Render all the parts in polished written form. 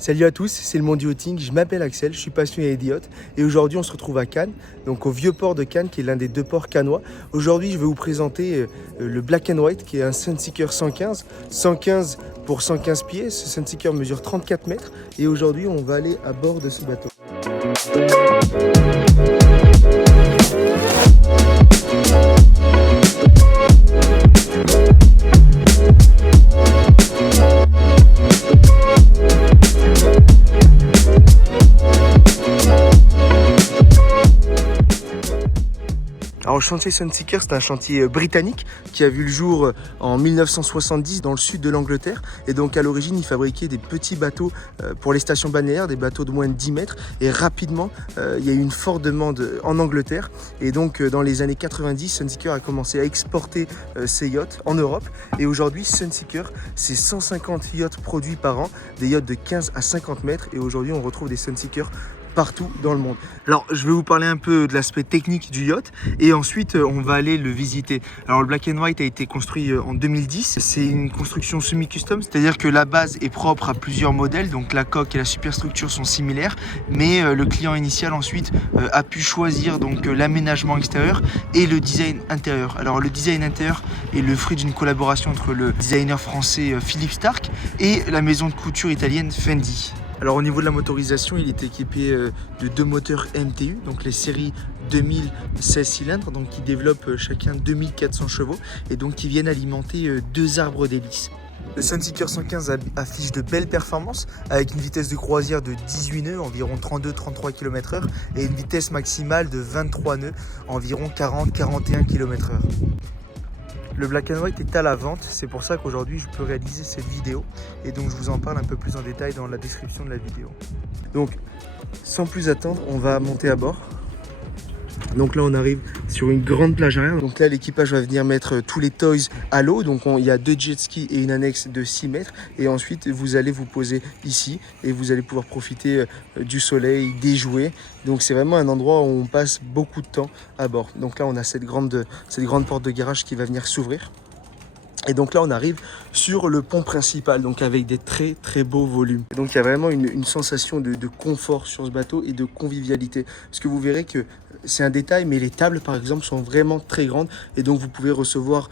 Salut à tous, c'est le Monde du Yachting, je m'appelle Axel, je suis passionné d'yacht et aujourd'hui on se retrouve à Cannes, donc au vieux port de Cannes qui est l'un des deux ports cannois. Aujourd'hui je vais vous présenter le Black and White qui est un Sunseeker 115, 115 pour 115 pieds, ce Sunseeker mesure 34 mètres et aujourd'hui on va aller à bord de ce bateau. Alors le chantier Sunseeker, c'est un chantier britannique qui a vu le jour en 1970 dans le sud de l'Angleterre. Et donc à l'origine, il fabriquait des petits bateaux pour les stations balnéaires, des bateaux de moins de 10 mètres. Et rapidement, il y a eu une forte demande en Angleterre. Et donc dans les années 90, Sunseeker a commencé à exporter ses yachts en Europe. Et aujourd'hui, Sunseeker, c'est 150 yachts produits par an, des yachts de 15 à 50 mètres. Et aujourd'hui, on retrouve des Sunseeker partout dans le monde. Alors je vais vous parler un peu de l'aspect technique du yacht et ensuite on va aller le visiter. Alors le Black and White a été construit en 2010, c'est une construction semi-custom, c'est-à-dire que la base est propre à plusieurs modèles, donc la coque et la superstructure sont similaires, mais le client initial ensuite a pu choisir donc l'aménagement extérieur et le design intérieur. Alors le design intérieur est le fruit d'une collaboration entre le designer français Philippe Starck et la maison de couture italienne Fendi. Alors au niveau de la motorisation, il est équipé de deux moteurs MTU, donc les séries 2000 16 cylindres, donc qui développent chacun 2400 chevaux et donc qui viennent alimenter deux arbres d'hélice. Le Sunseeker 115 affiche de belles performances avec une vitesse de croisière de 18 nœuds, environ 32-33 km/h et une vitesse maximale de 23 nœuds, environ 40-41 km/h. Le Black and White est à la vente, c'est pour ça qu'aujourd'hui je peux réaliser cette vidéo et donc je vous en parle un peu plus en détail dans la description de la vidéo. Donc sans plus attendre, on va monter à bord. Donc là on arrive sur une grande plage arrière. Donc là l'équipage va venir mettre tous les toys à l'eau. Donc il y a deux jet skis et une annexe de 6 mètres. Et ensuite vous allez vous poser ici et vous allez pouvoir profiter du soleil, des jouets. Donc c'est vraiment un endroit où on passe beaucoup de temps à bord. Donc là on a cette grande porte de garage qui va venir s'ouvrir. Et donc là on arrive sur le pont principal, donc avec des très beaux volumes. Et donc il y a vraiment une sensation de confort sur ce bateau et de convivialité. Parce que vous verrez que c'est un détail, mais les tables par exemple sont vraiment très grandes. Et donc vous pouvez recevoir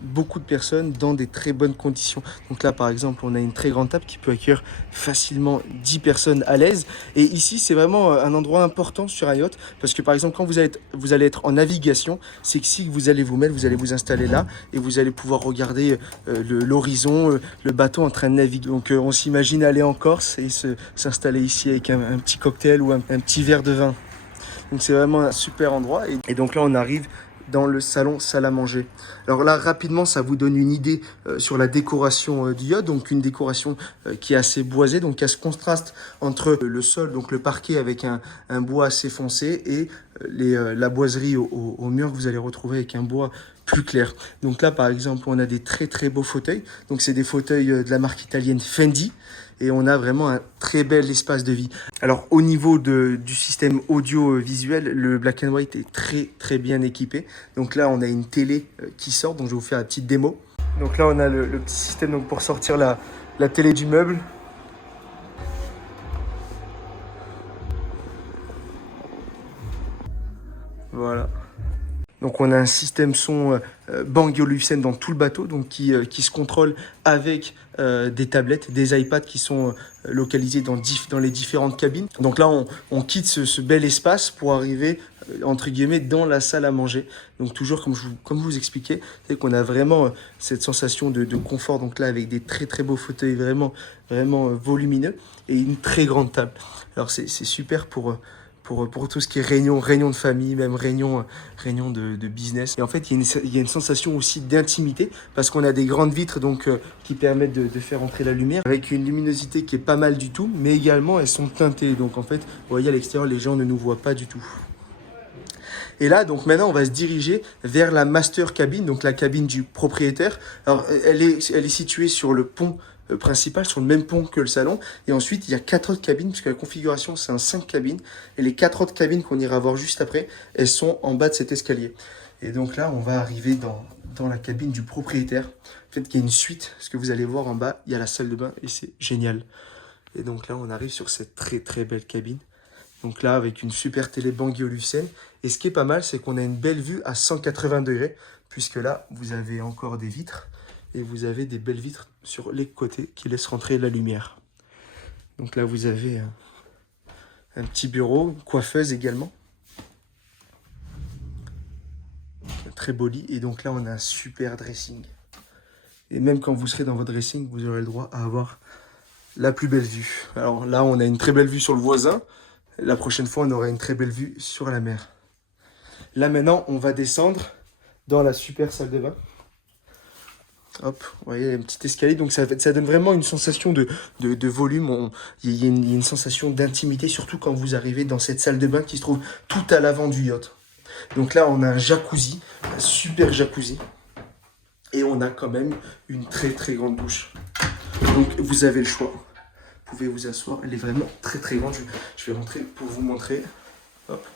beaucoup de personnes dans des très bonnes conditions. Donc là par exemple on a une très grande table qui peut accueillir facilement 10 personnes à l'aise. Et ici c'est vraiment un endroit important sur un yacht. Parce que par exemple quand vous allez être en navigation, c'est que si vous allez vous mettre, vous allez vous installer là. Et vous allez pouvoir regarder l'horizon, le bateau en train de naviguer. Donc on s'imagine aller en Corse et s'installer ici avec un petit cocktail ou un petit verre de vin. Donc c'est vraiment un super endroit. Et donc là on arrive dans le salon salle à manger. Alors là rapidement ça vous donne une idée sur la décoration du yacht, donc une décoration qui est assez boisée, donc il y a ce contraste entre le sol, donc le parquet avec un bois assez foncé et la boiserie au mur que vous allez retrouver avec un bois plus clair. Donc là par exemple on a des très beaux fauteuils, donc c'est des fauteuils de la marque italienne Fendi et on a vraiment un très bel espace de vie. Alors au niveau du système audio-visuel, le Black and White est très bien équipé. Donc là on a une télé qui sort, donc je vais vous faire la petite démo. Donc là on a le petit système donc, pour sortir la télé du meuble. Voilà. Donc on a un système son Bang & Olufsen dans tout le bateau, donc qui se contrôle avec des tablettes, des iPads qui sont localisés dans les différentes cabines. Donc là on quitte ce bel espace pour arriver entre guillemets dans la salle à manger. Donc toujours comme je vous expliquais, c'est qu'on a vraiment cette sensation de confort. Donc là avec des très beaux fauteuils vraiment volumineux et une très grande table. Alors c'est super pour tout ce qui est réunion de famille, même réunion de business. Et en fait, il y a une sensation aussi d'intimité parce qu'on a des grandes vitres donc, qui permettent de faire entrer la lumière avec une luminosité qui est pas mal du tout, mais également elles sont teintées. Donc en fait, vous voyez à l'extérieur, les gens ne nous voient pas du tout. Et là, donc maintenant, on va se diriger vers la master cabine, donc la cabine du propriétaire. Alors, elle est située sur le pont principal, sur le même pont que le salon. Et ensuite, il y a 4 autres cabines, puisque la configuration, c'est un 5 cabines. Et les 4 autres cabines qu'on ira voir juste après, elles sont en bas de cet escalier. Et donc là, on va arriver dans la cabine du propriétaire. En fait, il y a une suite. Ce que vous allez voir en bas, il y a la salle de bain et c'est génial. Et donc là, on arrive sur cette très très belle cabine. Donc là, avec une super télé Bangui Olufsen. Et ce qui est pas mal, c'est qu'on a une belle vue à 180 degrés, puisque là, vous avez encore des vitres. Et vous avez des belles vitres sur les côtés qui laissent rentrer la lumière. Donc là, vous avez un petit bureau, une coiffeuse également. Un très beau lit. Et donc là, on a un super dressing. Et même quand vous serez dans votre dressing, vous aurez le droit à avoir la plus belle vue. Alors là, on a une très belle vue sur le voisin. La prochaine fois, on aura une très belle vue sur la mer. Là, maintenant, on va descendre dans la super salle de bain. Hop, vous voyez, un petit escalier. Donc, ça donne vraiment une sensation de volume. Il y a une sensation d'intimité, surtout quand vous arrivez dans cette salle de bain qui se trouve tout à l'avant du yacht. Donc là, on a un jacuzzi, un super jacuzzi. Et on a quand même une très, très grande douche. Donc, vous avez le choix. Vous pouvez vous asseoir. Elle est vraiment très, très grande. Je vais rentrer pour vous montrer. Hop.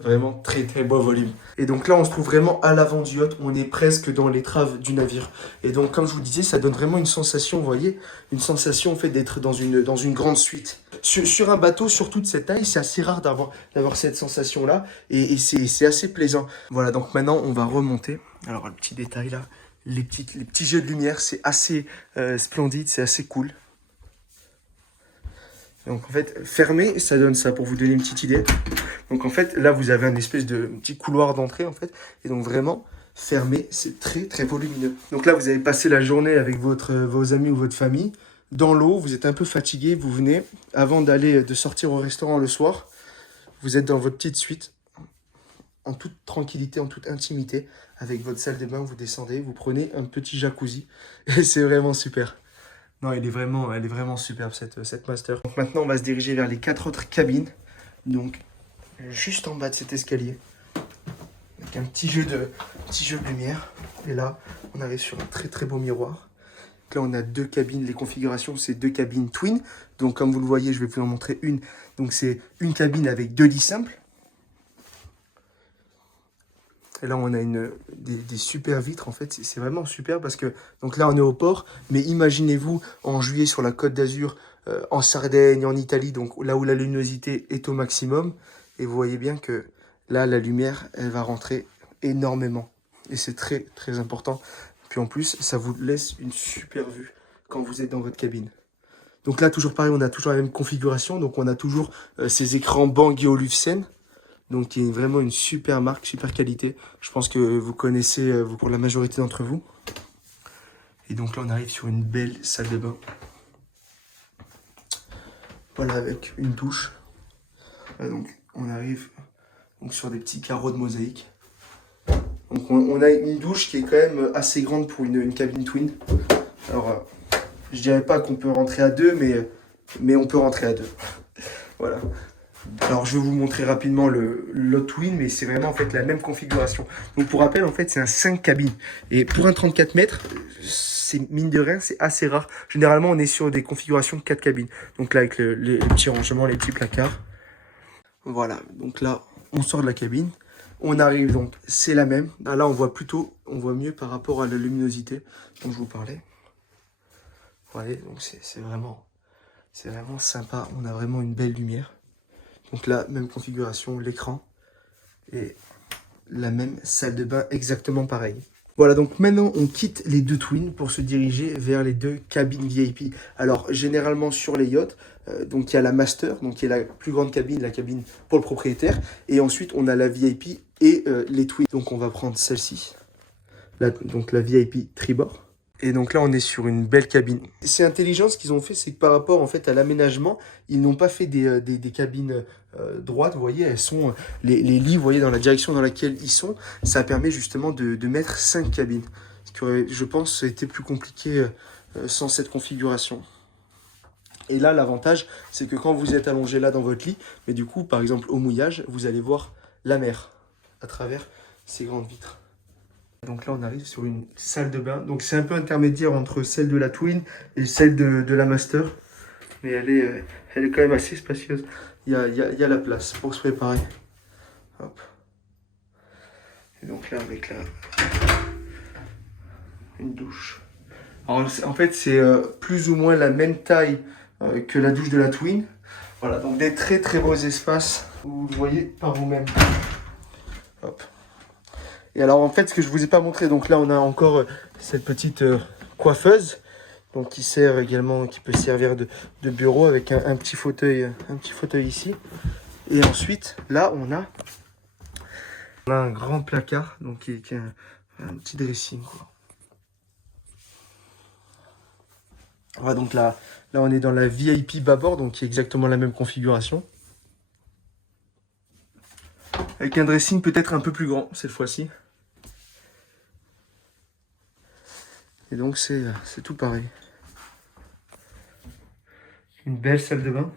Vraiment très très beau volume. Et donc là, on se trouve vraiment à l'avant du yacht. On est presque dans l'étrave du navire. Et donc, comme je vous disais, ça donne vraiment une sensation, vous voyez, une sensation en fait d'être dans une grande suite. Sur un bateau, surtout de cette taille, c'est assez rare d'avoir cette sensation-là. Et c'est assez plaisant. Voilà, donc maintenant, on va remonter. Alors, le petit détail là, les petits jeux de lumière, c'est assez splendide, c'est assez cool. Donc en fait, fermé, ça donne ça, pour vous donner une petite idée. Donc en fait, là, vous avez un espèce de petit couloir d'entrée, en fait. Et donc vraiment, fermé, c'est très, très volumineux. Donc là, vous avez passé la journée avec vos amis ou votre famille. Dans l'eau, vous êtes un peu fatigué, vous venez, avant de sortir au restaurant le soir, vous êtes dans votre petite suite, en toute tranquillité, en toute intimité, avec votre salle de bain, vous descendez, vous prenez un petit jacuzzi. Et c'est vraiment super. Non, elle est vraiment superbe cette Master. Donc maintenant, on va se diriger vers les 4 autres cabines. Donc, juste en bas de cet escalier. Avec un petit jeu de lumière. Et là, on arrive sur un très très beau miroir. Donc là, on a 2 cabines. Les configurations, c'est 2 cabines twin. Donc, comme vous le voyez, je vais vous en montrer une. Donc, c'est une cabine avec 2 lits simples. Et là, on a des super vitres, en fait. C'est vraiment super parce que... Donc là, on est au port. Mais imaginez-vous, en juillet, sur la Côte d'Azur, en Sardaigne, en Italie, donc là où la luminosité est au maximum. Et vous voyez bien que là, la lumière, elle va rentrer énormément. Et c'est très, très important. Puis en plus, ça vous laisse une super vue quand vous êtes dans votre cabine. Donc là, toujours pareil, on a toujours la même configuration. Donc on a toujours ces écrans Bangui Olufsen. Donc, qui est vraiment une super marque, super qualité. Je pense que vous connaissez pour la majorité d'entre vous. Et donc là, on arrive sur une belle salle de bain. Voilà, avec une douche. Donc, on arrive sur des petits carreaux de mosaïque. Donc, on a une douche qui est quand même assez grande pour une cabine twin. Alors, je dirais pas qu'on peut rentrer à deux, mais on peut rentrer à deux. Voilà. Alors je vais vous montrer rapidement le Twin, mais c'est vraiment en fait la même configuration. Donc pour rappel, en fait c'est un 5 cabines. Et pour un 34 mètres, c'est mine de rien, c'est assez rare. Généralement on est sur des configurations 4 cabines. Donc là avec les petits rangements, les petits placards. Voilà, donc là on sort de la cabine. On arrive donc, c'est la même. Ah, là on voit mieux par rapport à la luminosité dont je vous parlais. Vous voyez, donc c'est vraiment sympa. On a vraiment une belle lumière. Donc là, même configuration, l'écran et la même salle de bain exactement pareil. Voilà, donc maintenant on quitte les 2 twins pour se diriger vers les 2 cabines VIP. Alors généralement sur les yachts, donc il y a la Master, donc qui est la plus grande cabine, la cabine pour le propriétaire. Et ensuite on a la VIP et les twins. Donc on va prendre celle-ci, donc la VIP tribord. Et donc là, on est sur une belle cabine. C'est intelligent, ce qu'ils ont fait, c'est que par rapport en fait à l'aménagement, ils n'ont pas fait des cabines droites. Vous voyez, elles sont les lits, vous voyez, dans la direction dans laquelle ils sont. Ça permet justement de mettre 5 cabines. Ce qui aurait, je pense, été plus compliqué sans cette configuration. Et là, l'avantage, c'est que quand vous êtes allongé là dans votre lit, mais du coup, par exemple, au mouillage, vous allez voir la mer à travers ces grandes vitres. Donc là, on arrive sur une salle de bain. Donc c'est un peu intermédiaire entre celle de la Twin et celle de la Master. Mais elle est quand même assez spacieuse. Il y a la place pour se préparer. Hop. Et donc là, avec une douche. Alors en fait, c'est plus ou moins la même taille que la douche de la Twin. Voilà, donc des très très beaux espaces, vous le voyez par vous-même. Hop. Et alors en fait, ce que je vous ai pas montré, donc là on a encore cette petite coiffeuse, donc qui sert également, qui peut servir de bureau avec un petit fauteuil ici. Et ensuite, là on a un grand placard, donc qui est un petit dressing, quoi. Voilà, donc là on est dans la VIP bâbord, donc qui est exactement la même configuration. Avec un dressing peut-être un peu plus grand cette fois-ci. Et donc c'est tout pareil. Une belle salle de bain.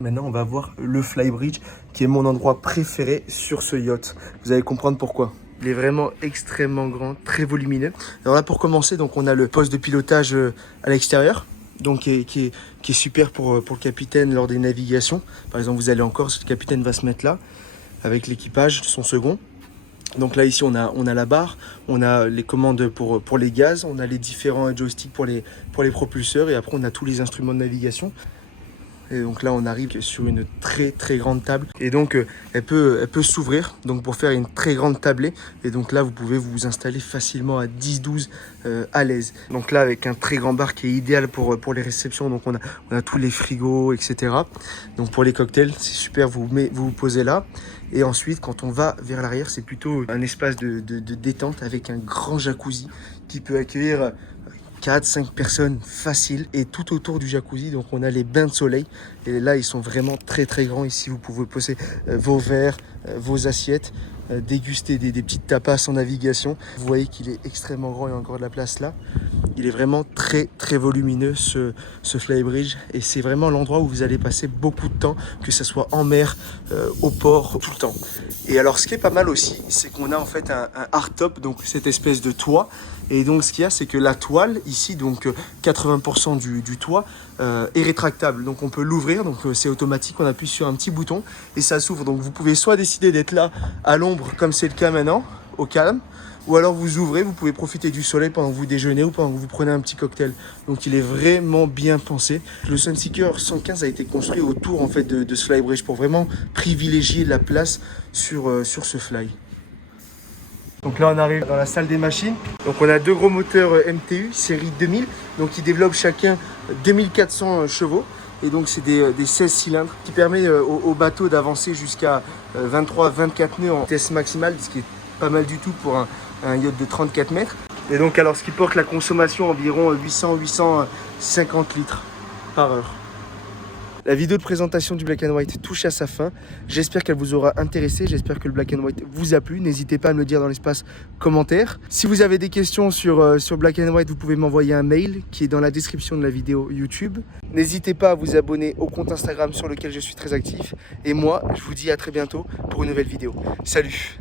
Maintenant on va voir le Flybridge, qui est mon endroit préféré sur ce yacht. Vous allez comprendre pourquoi. Il est vraiment extrêmement grand, très volumineux. Alors là pour commencer, donc on a le poste de pilotage à l'extérieur, donc qui est super pour le capitaine lors des navigations. Par exemple, vous allez en Corse, le capitaine va se mettre là avec l'équipage, son second. Donc là ici on a la barre, on a les commandes pour les gaz, on a les différents joysticks pour les propulseurs, et après on a tous les instruments de navigation. Et donc là on arrive sur une très très grande table, et donc elle peut s'ouvrir donc pour faire une très grande tablée, et donc là vous pouvez vous installer facilement à 10-12 à l'aise. Donc là avec un très grand bar qui est idéal pour les réceptions, donc on a tous les frigos, etc. Donc pour les cocktails c'est super, vous vous posez là. Et ensuite, quand on va vers l'arrière, c'est plutôt un espace de détente avec un grand jacuzzi qui peut accueillir 4-5 personnes faciles. Et tout autour du jacuzzi, donc on a les bains de soleil. Et là, ils sont vraiment très très grands. Ici, vous pouvez poser vos verres, vos assiettes, déguster des petites tapas en navigation. Vous voyez qu'il est extrêmement grand, il y a encore de la place là. Il est vraiment très très volumineux ce Flybridge, et c'est vraiment l'endroit où vous allez passer beaucoup de temps, que ce soit en mer, au port, tout le temps. Et alors ce qui est pas mal aussi, c'est qu'on a en fait un hardtop, donc cette espèce de toit. Et donc ce qu'il y a, c'est que la toile ici, donc 80% du toit est rétractable, donc on peut l'ouvrir, donc c'est automatique, on appuie sur un petit bouton et ça s'ouvre. Donc vous pouvez soit décider d'être là à l'ombre comme c'est le cas maintenant, au calme, ou alors vous ouvrez, vous pouvez profiter du soleil pendant que vous déjeunez ou pendant que vous prenez un petit cocktail. Donc il est vraiment bien pensé. Le Sunseeker 115 a été construit autour en fait de ce Flybridge pour vraiment privilégier la place sur ce fly. Donc là on arrive dans la salle des machines. Donc on a deux gros moteurs MTU série 2000, donc qui développent chacun 2400 chevaux. Et donc c'est des 16 cylindres qui permet au bateau d'avancer jusqu'à 23-24 nœuds en vitesse maximale, ce qui est pas mal du tout pour un yacht de 34 mètres. Et donc alors ce qui porte la consommation environ 800-850 litres par heure. La vidéo de présentation du Black and White touche à sa fin. J'espère qu'elle vous aura intéressé, j'espère que le Black and White vous a plu. N'hésitez pas à me le dire dans l'espace commentaire. Si vous avez des questions sur Black and White, vous pouvez m'envoyer un mail qui est dans la description de la vidéo YouTube. N'hésitez pas à vous abonner au compte Instagram sur lequel je suis très actif. Et moi, je vous dis à très bientôt pour une nouvelle vidéo. Salut!